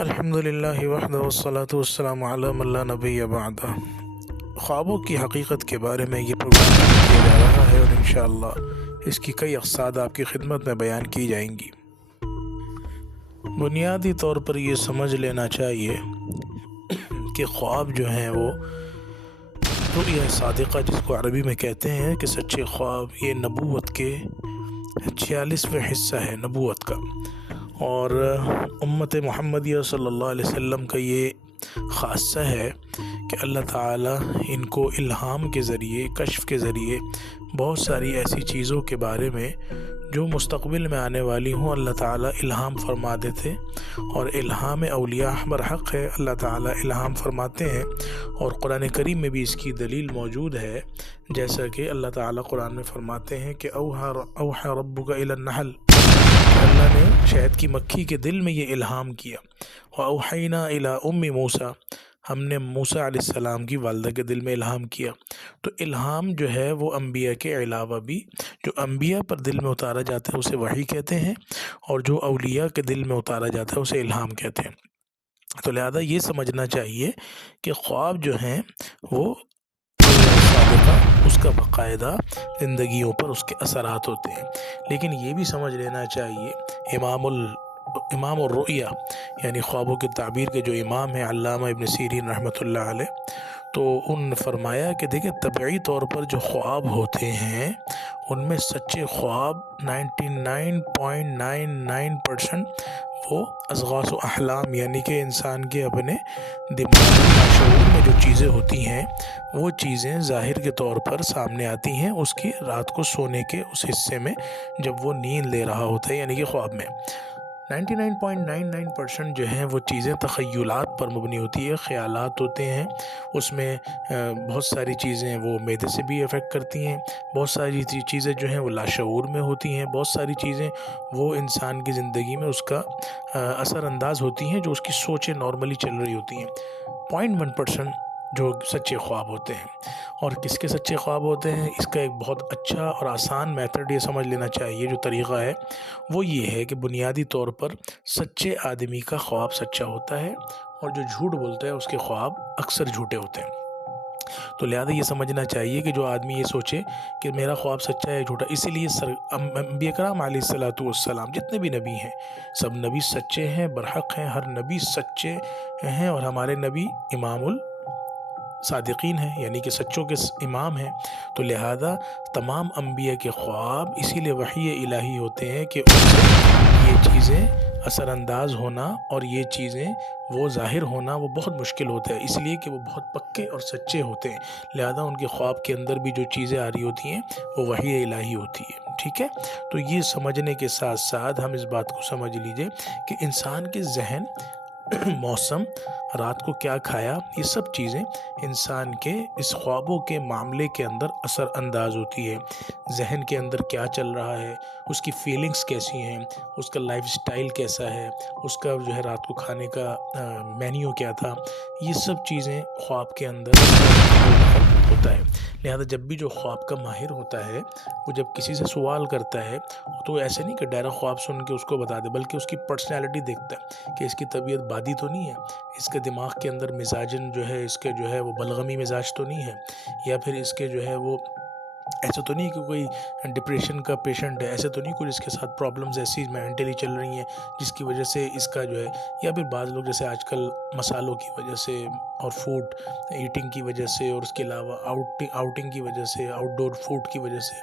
الحمدللہ وحدہ والصلاۃ والسلام علی من لا نبی بعدہ۔ خوابوں کی حقیقت کے بارے میں یہ پروگرام کیا جا رہا ہے اور انشاءاللہ اس کی کئی اقساط آپ کی خدمت میں بیان کی جائیں گی۔ بنیادی طور پر یہ سمجھ لینا چاہیے کہ خواب جو ہیں وہ رؤیا صادقہ جس کو عربی میں کہتے ہیں کہ سچے خواب، یہ نبوت کے 46واں حصہ ہے نبوت کا، اور امت محمدیہ صلی اللہ علیہ وسلم کا یہ خاصہ ہے کہ اللہ تعالیٰ ان کو الہام کے ذریعے، کشف کے ذریعے بہت ساری ایسی چیزوں کے بارے میں جو مستقبل میں آنے والی ہوں اللہ تعالیٰ الہام فرما دیتے، اور الہام اولیاء برحق ہے، اللہ تعالیٰ الہام فرماتے ہیں، اور قرآن کریم میں بھی اس کی دلیل موجود ہے، جیسا کہ اللہ تعالیٰ قرآن میں فرماتے ہیں کہ اوحى ربک الی النحل، اللہ نے شہد کی مکھی کے دل میں یہ الہام کیا، وَأَوْحَيْنَا إِلَىٰ أُمِّ مُوسَىٰ، ہم نے موسیٰ علیہ السلام کی والدہ کے دل میں الہام کیا۔ تو الہام جو ہے وہ انبیاء کے علاوہ بھی جو انبیاء پر دل میں اتارا جاتا ہے اسے وحی کہتے ہیں، اور جو اولیاء کے دل میں اتارا جاتا ہے اسے الہام کہتے ہیں۔ تو لہذا یہ سمجھنا چاہیے کہ خواب جو ہیں وہ صادقہ، اس کا باقاعدہ زندگیوں پر اس کے اثرات ہوتے ہیں، لیکن یہ بھی سمجھ لینا چاہیے امام الرؤیا یعنی خوابوں کی تعبیر کے جو امام ہیں علامہ ابن سیرین رحمۃ اللہ علیہ، تو ان نے فرمایا کہ دیکھیں طبعی طور پر جو خواب ہوتے ہیں ان میں سچے خواب 99.99% وہ اضغاث و احلام یعنی کہ انسان کے اپنے دماغی شعور میں جو چیزیں ہوتی ہیں وہ چیزیں ظاہر کے طور پر سامنے آتی ہیں اس کی رات کو سونے کے اس حصے میں جب وہ نیند لے رہا ہوتا ہے، یعنی کہ خواب میں 99.99% جو ہیں وہ چیزیں تخیلات پر مبنی ہوتی ہے، خیالات ہوتے ہیں، اس میں بہت ساری چیزیں وہ معدے سے بھی افیکٹ کرتی ہیں، بہت ساری چیزیں جو ہیں وہ لاشعور میں ہوتی ہیں، بہت ساری چیزیں وہ انسان کی زندگی میں اس کا اثر انداز ہوتی ہیں جو اس کی سوچیں نارملی چل رہی ہوتی ہیں۔ 0.1% جو سچے خواب ہوتے ہیں، اور کس کے سچے خواب ہوتے ہیں اس کا ایک بہت اچھا اور آسان میتھڈ یہ سمجھ لینا چاہیے، جو طریقہ ہے وہ یہ ہے کہ بنیادی طور پر سچے آدمی کا خواب سچا ہوتا ہے، اور جو جھوٹ بولتا ہے اس کے خواب اکثر جھوٹے ہوتے ہیں۔ تو لہذا یہ سمجھنا چاہیے کہ جو آدمی یہ سوچے کہ میرا خواب سچا ہے جھوٹا، اسی لیے انبیاء کرام علیہ الصلاۃ والسلام جتنے بھی نبی ہیں سب نبی سچے ہیں، برحق ہیں، ہر نبی سچے ہیں، اور ہمارے نبی امام صادقین ہیں یعنی کہ سچوں کے امام ہیں۔ تو لہذا تمام انبیاء کے خواب اسی لیے وحی الہی ہوتے ہیں کہ ان سے یہ چیزیں اثر انداز ہونا اور یہ چیزیں وہ ظاہر ہونا وہ بہت مشکل ہوتا ہے، اس لیے کہ وہ بہت پکے اور سچے ہوتے ہیں، لہذا ان کے خواب کے اندر بھی جو چیزیں آ رہی ہوتی ہیں وہ وحی الہی ہوتی ہے، ٹھیک ہے۔ تو یہ سمجھنے کے ساتھ ساتھ ہم اس بات کو سمجھ لیجئے کہ انسان کے ذہن، موسم، رات کو کیا کھایا، یہ سب چیزیں انسان کے اس خوابوں کے معاملے کے اندر اثر انداز ہوتی ہے۔ ذہن کے اندر کیا چل رہا ہے، اس کی فیلنگز کیسی ہیں، اس کا لائف سٹائل کیسا ہے، اس کا جو ہے رات کو کھانے کا مینیو کیا تھا، یہ سب چیزیں خواب کے اندر ہوتا ہے۔ لہذا جب بھی جو خواب کا ماہر ہوتا ہے وہ جب کسی سے سوال کرتا ہے تو ایسے نہیں کہ ڈائریکٹ خواب سن کے اس کو بتا دے، بلکہ اس کی پرسنالٹی دیکھتا ہے کہ اس کی طبیعت بادی تو نہیں ہے، اس کے دماغ کے اندر مزاجن جو ہے اس کے جو ہے وہ بلغمی مزاج تو نہیں ہے، یا پھر اس کے جو ہے وہ ایسا تو نہیں کہ کوئی ڈپریشن کا پیشنٹ ہے، ایسا تو نہیں کوئی اس کے ساتھ پرابلمز ایسی مینٹلی چل رہی ہیں جس کی وجہ سے اس کا جو ہے، یا پھر بعض لوگ جیسے آج کل مسالوں کی وجہ سے اور فوڈ ایٹنگ کی وجہ سے، اور اس کے علاوہ آؤٹنگ کی وجہ سے، آؤٹ ڈور فوڈ کی وجہ سے،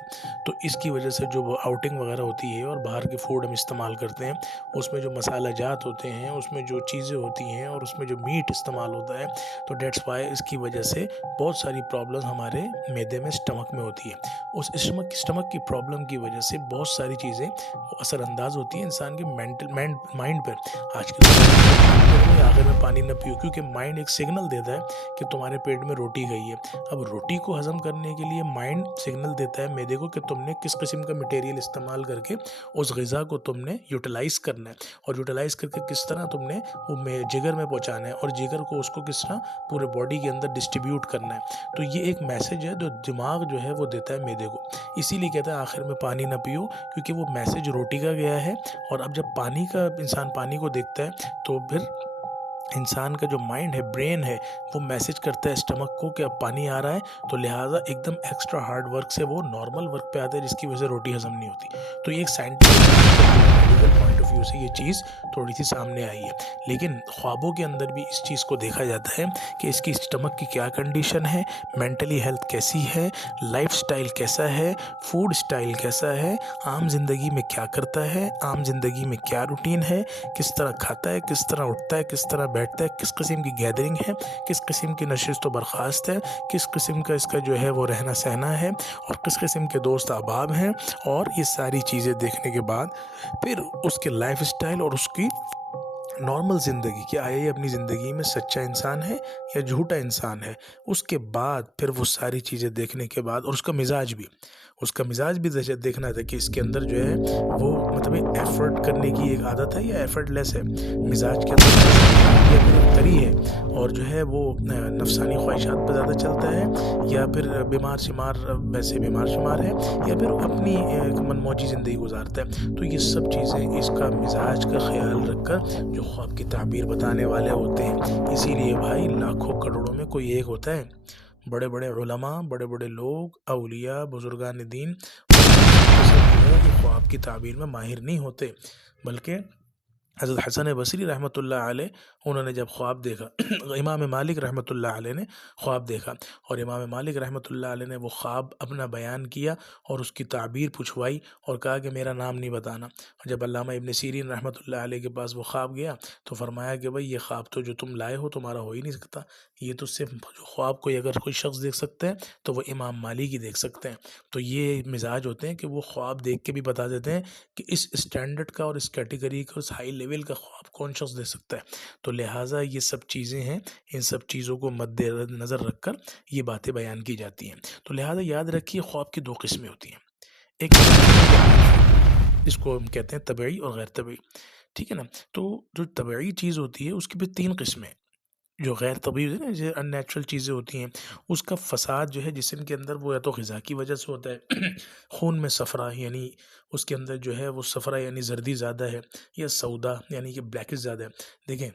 تو اس کی وجہ سے جو آؤٹنگ وغیرہ ہوتی ہے اور باہر کے فوڈ ہم استعمال کرتے ہیں اس میں جو مسالہ جات ہوتے ہیں، اس میں جو چیزیں ہوتی ہیں، اور اس میں جو میٹ استعمال ہوتا ہے، تو دیٹس وائی اس کی وجہ سے بہت ساری پرابلم ہمارے معدے میں، اسٹمک میں ہوتی ہے۔ اس اسٹمک کی پرابلم کی وجہ سے بہت ساری چیزیں وہ اثر انداز ہوتی ہیں انسان کے مائنڈ پر۔ آج کل آخر میں پانی نہ پیو، کیونکہ مائنڈ ایک سگنل دیتا ہے کہ تمہارے پیٹ میں روٹی گئی ہے۔ اب روٹی کو ہضم کرنے کے لیے مائنڈ سگنل دیتا ہے معدے کو کہ تم نے کس قسم کا مٹیریل استعمال کر کے اس غذا کو تم نے یوٹیلائز کرنا ہے، اور یوٹیلائز کر کے کس طرح تم نے وہ جگر میں پہنچانا ہے، اور جگر کو اس کو کس طرح پورے باڈی کے اندر ڈسٹریبیوٹ کرنا ہے۔ تو یہ ایک میسج ہے جو دماغ جو ہے وہ دیتا ہے معدے کو، اسی لیے کہتا ہے آخر میں پانی نہ پیو، کیونکہ وہ میسج روٹی کا گیا ہے، اور اب جب پانی کا انسان پانی کو دیکھتا ہے تو پھر انسان کا جو مائنڈ ہے، برین ہے، وہ میسج کرتا ہے اسٹمک کو کہ اب پانی آ رہا ہے، تو لہٰذا ایک دم ایکسٹرا ہارڈ ورک سے وہ نارمل ورک پہ آتا ہے، جس کی وجہ سے روٹی ہضم نہیں ہوتی. تو یہ ایک scientific medical point of view سے یہ چیز تھوڑی سی سامنے آئی ہے. لیکن خوابوں کے اندر بھی اس چیز کو دیکھا جاتا ہے کہ اس کی اسٹمک کی کیا کنڈیشن ہے، مینٹلی ہیلتھ کیسی ہے، لائف سٹائل کیسا ہے، فوڈ سٹائل کیسا ہے، عام زندگی میں کیا کرتا ہے، عام زندگی میں کیا روٹین ہے، کس طرح کھاتا ہے، کس طرح اٹھتا ہے، کس طرح بیٹھتا ہے، کس قسم کی گیدرنگ ہے، کس قسم کی نشست و برخاست ہے، کس قسم کا اس کا جو ہے وہ رہنا سہنا ہے، اور کس قسم کے دوست احباب ہیں. اور یہ ساری چیزیں دیکھنے کے بعد پھر اس کے لائف سٹائل اور اس کی نارمل زندگی، کہ آیا یہ اپنی زندگی میں سچا انسان ہے یا جھوٹا انسان ہے، اس کے بعد پھر وہ ساری چیزیں دیکھنے کے بعد، اور اس کا مزاج بھی دیکھنا تھا کہ اس کے اندر جو ہے وہ مطلب ایفرٹ کرنے کی ایک عادت ہے یا ایفرٹ لیس ہے، مزاج کے اندر یا پھر ایک طری ہے، اور جو ہے وہ نفسانی خواہشات پہ زیادہ چلتا ہے، یا پھر بیمار شمار ہے، یا پھر اپنی من موجی زندگی گزارتا ہے. تو یہ سب چیزیں اس کا مزاج کا خیال رکھ کر جو خواب کی تعبیر بتانے والے ہوتے ہیں. اسی لیے بھائی لاکھوں کروڑوں میں کوئی ایک ہوتا ہے. بڑے بڑے علماء، بڑے بڑے لوگ، اولیاء، بزرگان دین، خواب کی تعبیر میں ماہر نہیں ہوتے، بلکہ حضرت حسن بصری رحمۃ اللہ علیہ، انہوں نے جب خواب دیکھا امام مالک رحمۃ اللہ علیہ نے خواب دیکھا، اور امام مالک رحمۃ اللہ علیہ نے وہ خواب اپنا بیان کیا اور اس کی تعبیر پوچھوائی، اور کہا کہ میرا نام نہیں بتانا. جب علامہ ابن سیرین رحمۃ اللہ علیہ کے پاس وہ خواب گیا تو فرمایا کہ بھائی یہ خواب تو جو تم لائے ہو تمہارا ہو ہی نہیں سکتا، یہ تو صرف جو خواب کو اگر کوئی شخص دیکھ سکتا ہے تو وہ امام مالک ہی دیکھ سکتے ہیں. تو یہ مزاج ہوتے ہیں کہ وہ خواب دیکھ کے بھی بتا دیتے ہیں کہ اس اسٹینڈرڈ کا اور اس کیٹیگری کا، اس ہائی لیول کا خواب کون شخص دے سکتا ہے. تو لہٰذا یہ سب چیزیں ہیں، ان سب چیزوں کو مد نظر رکھ کر یہ باتیں بیان کی جاتی ہیں. تو لہٰذا یاد رکھیے خواب کی دو قسمیں ہوتی ہیں، ایک اس کو ہم کہتے ہیں طبعی اور غیر طبعی، ٹھیک ہے نا. تو جو طبعی چیز ہوتی ہے اس کی بھی تین قسمیں. جو غیر طبعی ہوتی ہے نا، جیسے ان نیچرل چیزیں ہوتی ہیں، اس کا فساد جو ہے جسم کے اندر وہ یا تو غذا کی وجہ سے ہوتا ہے، خون میں صفرا یعنی اس کے اندر جو ہے وہ صفرا یعنی زردی زیادہ ہے، یا سودا یعنی کہ بلیکش زیادہ ہے. دیکھیں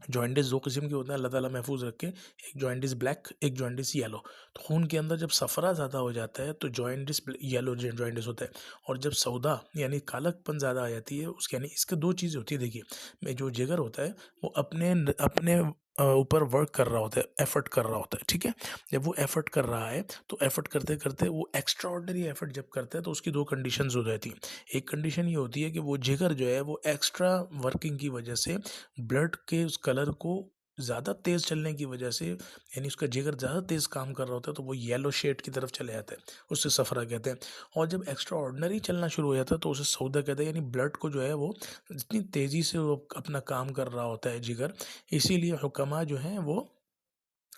جوائنٹس دو قسم کے ہوتے ہیں، اللہ تعالیٰ محفوظ رکھے، ایک جوائنٹس بلیک، ایک جوائنٹس یلو. تو خون کے اندر جب صفرا زیادہ ہو جاتا ہے تو جوائنٹس یلو جوائنٹس ہوتا ہے، اور جب سودا یعنی کالک پن زیادہ آ جاتی ہے اس کے، یعنی اس کے دو چیزیں ہوتی ہے. دیکھیے میں جو جگر ہوتا ہے وہ اپنے اوپر ورک کر رہا ہوتا ہے، ایفرٹ کر رہا ہوتا ہے، ٹھیک ہے. جب وہ ایفرٹ کر رہا ہے تو ایفرٹ کرتے کرتے وہ ایکسٹرا آرڈنری ایفرٹ جب کرتا ہے تو اس کی دو کنڈیشنز ہو جاتی ہیں. ایک کنڈیشن یہ ہوتی ہے کہ وہ جگر جو ہے وہ ایکسٹرا ورکنگ کی وجہ سے بلڈ کے اس کلر کو زیادہ تیز چلنے کی وجہ سے، یعنی اس کا جگر زیادہ تیز کام کر رہا ہوتا ہے تو وہ یلو شیڈ کی طرف چلے جاتا ہے، اس سے صفرا کہتے ہیں. اور جب ایکسٹرا آرڈنری چلنا شروع ہو جاتا ہے تو اسے سودا کہتے ہیں، یعنی بلڈ کو جو ہے وہ اتنی تیزی سے وہ اپنا کام کر رہا ہوتا ہے جگر. اسی لیے حکماء جو ہیں وہ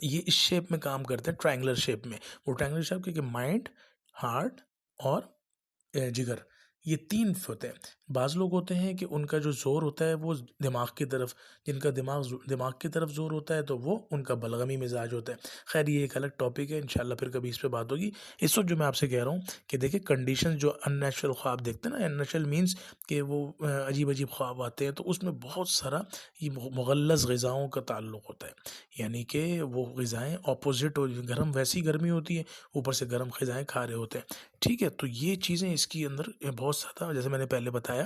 یہ اس شیپ میں کام کرتے ہیں، ٹرائنگولر شیپ میں. وہ ٹرائنگولر شیپ کیونکہ مائنڈ، ہارٹ اور جگر، یہ تین ہوتے ہیں. بعض لوگ ہوتے ہیں کہ ان کا جو زور ہوتا ہے وہ دماغ کی طرف، جن کا دماغ کی طرف زور ہوتا ہے تو وہ ان کا بلغمی مزاج ہوتا ہے. خیر یہ ایک الگ ٹاپک ہے، انشاءاللہ پھر کبھی اس پہ بات ہوگی. اس وقت جو میں آپ سے کہہ رہا ہوں کہ دیکھیں کنڈیشن جو ان نیچرل خواب دیکھتے ہیں نا، ان نیچرل مینس کہ وہ عجیب عجیب خواب آتے ہیں، تو اس میں بہت سارا یہ مغلظ غذاؤں کا تعلق ہوتا ہے. یعنی کہ وہ غذائیں اپوزٹ ہو، گرم ویسی گرمی ہوتی ہے، اوپر سے گرم غذائیں کھا رہے ہوتے ہیں، ٹھیک ہے. تو یہ چیزیں اس کی اندر بہت زیادہ، جیسے میں نے پہلے بتایا،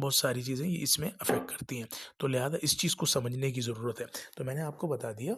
بہت ساری چیزیں یہ اس میں افیکٹ کرتی ہیں. تو لہٰذا اس چیز کو سمجھنے کی ضرورت ہے. تو میں نے آپ کو بتا دیا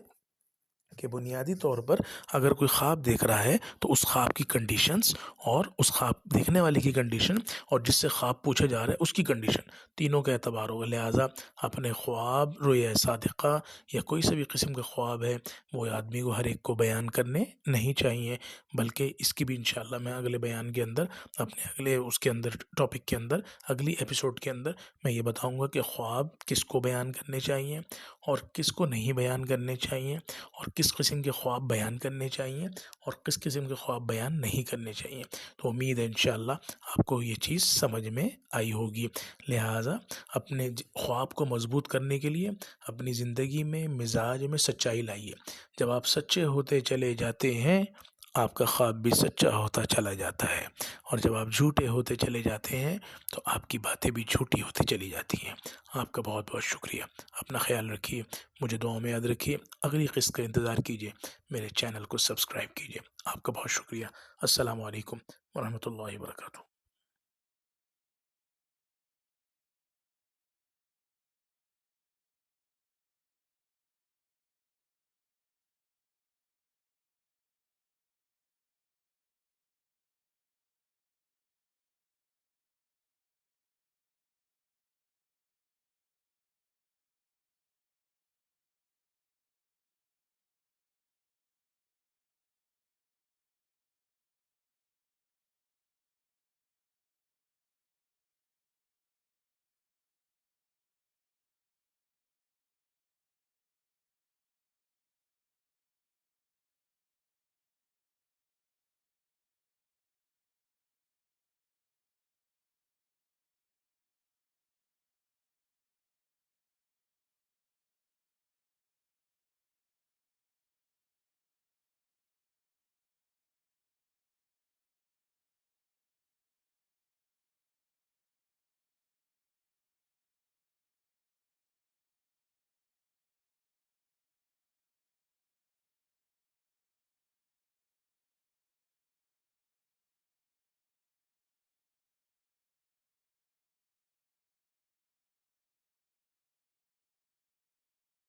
کہ بنیادی طور پر اگر کوئی خواب دیکھ رہا ہے تو اس خواب کی کنڈیشنز، اور اس خواب دیکھنے والے کی کنڈیشن، اور جس سے خواب پوچھا جا رہا ہے اس کی کنڈیشن، تینوں کا اعتبار ہوگا. لہٰذا اپنے خواب، رویا صادقہ یا کوئی سے بھی قسم کا خواب ہے وہ آدمی کو ہر ایک کو بیان کرنے نہیں چاہیے، بلکہ اس کی بھی انشاءاللہ میں اگلے بیان کے اندر، اپنے اگلے اس کے اندر ٹاپک کے اندر، اگلی ایپیسوڈ کے اندر میں یہ بتاؤں گا کہ خواب کس کو بیان کرنے چاہیے اور کس کو نہیں بیان کرنے چاہیے، اور کس قسم کے خواب بیان کرنے چاہیے اور کس قسم کے خواب بیان نہیں کرنے چاہیے. تو امید ہے انشاءاللہ آپ کو یہ چیز سمجھ میں آئی ہوگی. لہٰذا اپنے خواب کو مضبوط کرنے کے لیے اپنی زندگی میں، مزاج میں سچائی لائیے. جب آپ سچے ہوتے چلے جاتے ہیں آپ کا خواب بھی سچا ہوتا چلا جاتا ہے، اور جب آپ جھوٹے ہوتے چلے جاتے ہیں تو آپ کی باتیں بھی جھوٹی ہوتی چلی جاتی ہیں۔ آپ کا بہت بہت شکریہ، اپنا خیال رکھیے، مجھے دعاؤں میں یاد رکھیے، اگلی قسط کا انتظار کیجیے، میرے چینل کو سبسکرائب کیجیے۔ آپ کا بہت شکریہ۔ السلام علیکم ورحمۃ اللہ وبرکاتہ۔